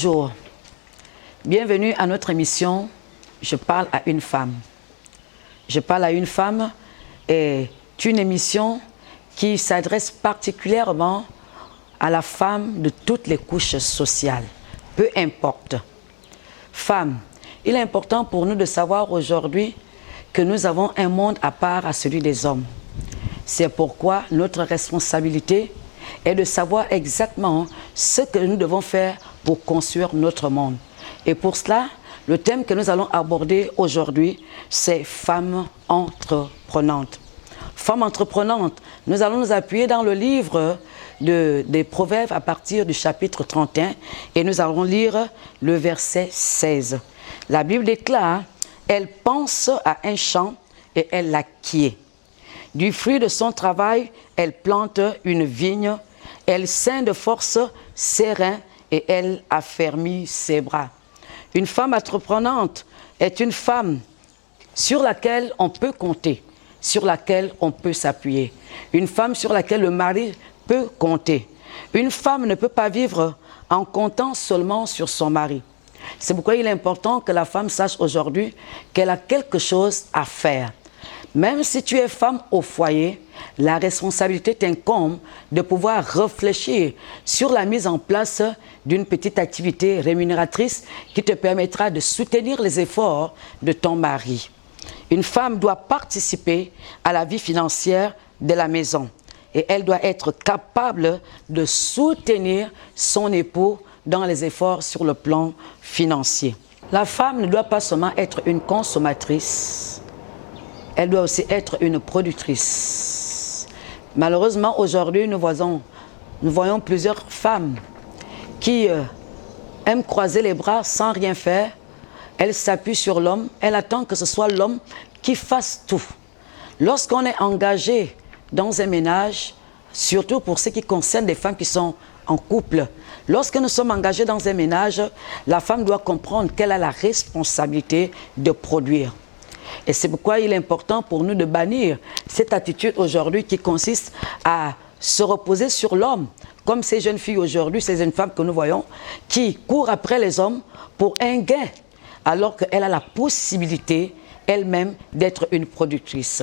Bonjour, bienvenue à notre émission « Je parle à une femme ». Je parle à une femme est une émission qui s'adresse particulièrement à la femme de toutes les couches sociales, peu importe. Femme, il est important pour nous de savoir aujourd'hui que nous avons un monde à part à celui des hommes. C'est pourquoi notre responsabilité est de savoir exactement ce que nous devons faire pour construire notre monde. Et pour cela, le thème que nous allons aborder aujourd'hui, c'est femmes entreprenantes. Femmes entreprenantes, nous allons nous appuyer dans le livre des Proverbes à partir du chapitre 31 et nous allons lire le verset 16. La Bible déclare, « Elle pense à un champ et elle l'acquiert. Du fruit de son travail, elle plante une vigne, elle ceint de force ses reins et elle affermit ses bras. » Une femme entreprenante est une femme sur laquelle on peut compter, sur laquelle on peut s'appuyer. Une femme sur laquelle le mari peut compter. Une femme ne peut pas vivre en comptant seulement sur son mari. C'est pourquoi il est important que la femme sache aujourd'hui qu'elle a quelque chose à faire. Même si tu es femme au foyer, la responsabilité t'incombe de pouvoir réfléchir sur la mise en place d'une petite activité rémunératrice qui te permettra de soutenir les efforts de ton mari. Une femme doit participer à la vie financière de la maison et elle doit être capable de soutenir son époux dans les efforts sur le plan financier. La femme ne doit pas seulement être une consommatrice, elle doit aussi être une productrice. Malheureusement, aujourd'hui, nous voyons plusieurs femmes qui aiment croiser les bras sans rien faire. Elles s'appuient sur l'homme, elles attendent que ce soit l'homme qui fasse tout. Lorsqu'on est engagé dans un ménage, surtout pour ce qui concerne les femmes qui sont en couple, lorsque nous sommes engagés dans un ménage, la femme doit comprendre qu'elle a la responsabilité de produire. Et c'est pourquoi il est important pour nous de bannir cette attitude aujourd'hui qui consiste à se reposer sur l'homme, comme ces jeunes filles aujourd'hui, ces jeunes femmes que nous voyons, qui courent après les hommes pour un gain, alors qu'elle a la possibilité elle-même d'être une productrice.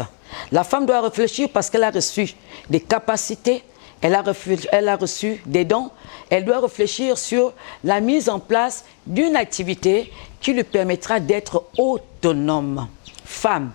La femme doit réfléchir parce qu'elle a reçu des capacités, elle a reçu des dons, elle doit réfléchir sur la mise en place d'une activité qui lui permettra d'être autonome. Femme,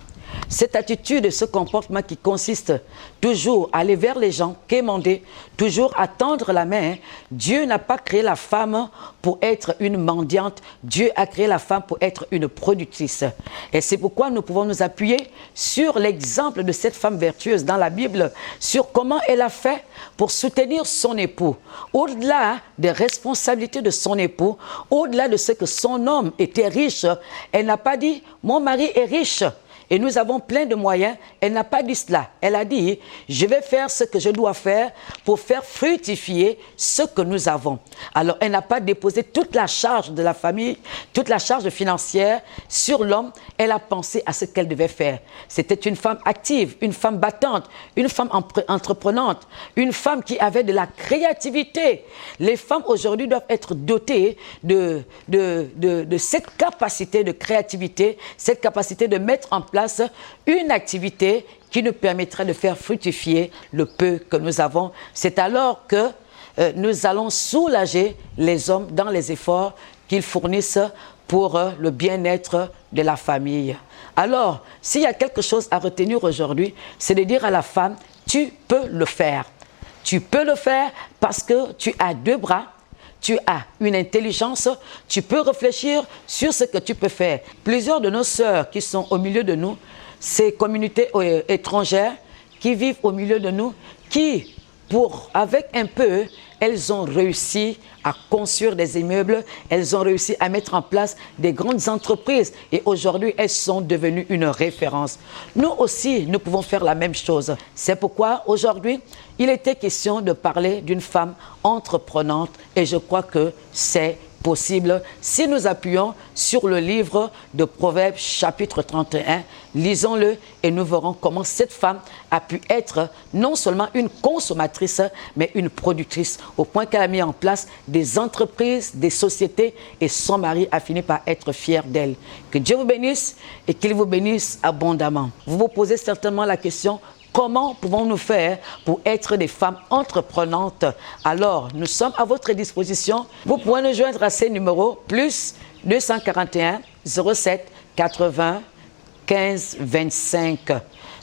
cette attitude, ce comportement qui consiste toujours à aller vers les gens, quémander, toujours à tendre la main. Dieu n'a pas créé la femme pour être une mendiante. Dieu a créé la femme pour être une productrice. Et c'est pourquoi nous pouvons nous appuyer sur l'exemple de cette femme vertueuse dans la Bible, sur comment elle a fait pour soutenir son époux. Au-delà des responsabilités de son époux, au-delà de ce que son homme était riche, elle n'a pas dit « mon mari est riche ». Et nous avons plein de moyens. Elle n'a pas dit cela. Elle a dit, je vais faire ce que je dois faire pour faire fructifier ce que nous avons. Alors, elle n'a pas déposé toute la charge de la famille, toute la charge financière sur l'homme. Elle a pensé à ce qu'elle devait faire. C'était une femme active, une femme battante, une femme entreprenante, une femme qui avait de la créativité. Les femmes aujourd'hui doivent être dotées de cette capacité de créativité, cette capacité de mettre en place une activité qui nous permettra de faire fructifier le peu que nous avons. C'est alors que nous allons soulager les hommes dans les efforts qu'ils fournissent pour le bien-être de la famille. Alors, s'il y a quelque chose à retenir aujourd'hui, c'est de dire à la femme, tu peux le faire. Tu peux le faire parce que tu as deux bras, tu as une intelligence, tu peux réfléchir sur ce que tu peux faire. Plusieurs de nos sœurs qui sont au milieu de nous, ces communautés étrangères qui vivent au milieu de nous, qui, avec un peu, elles ont réussi à construire des immeubles, elles ont réussi à mettre en place des grandes entreprises et aujourd'hui, elles sont devenues une référence. Nous aussi, nous pouvons faire la même chose. C'est pourquoi aujourd'hui, il était question de parler d'une femme entreprenante et je crois que c'est possible si nous appuyons sur le livre de Proverbes chapitre 31. Lisons-le et nous verrons comment cette femme a pu être non seulement une consommatrice, mais une productrice, au point qu'elle a mis en place des entreprises, des sociétés, et son mari a fini par être fier d'elle. Que Dieu vous bénisse et qu'il vous bénisse abondamment. Vous vous posez certainement la question: comment pouvons-nous faire pour être des femmes entreprenantes? Alors, nous sommes à votre disposition. Vous pouvez nous joindre à ces numéros, plus 241 07 80 15 25.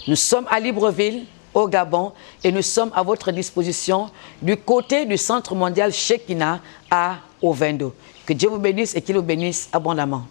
Nous sommes à Libreville, au Gabon, et nous sommes à votre disposition du côté du Centre mondial Shekinah à Ovendo. Que Dieu vous bénisse et qu'il vous bénisse abondamment.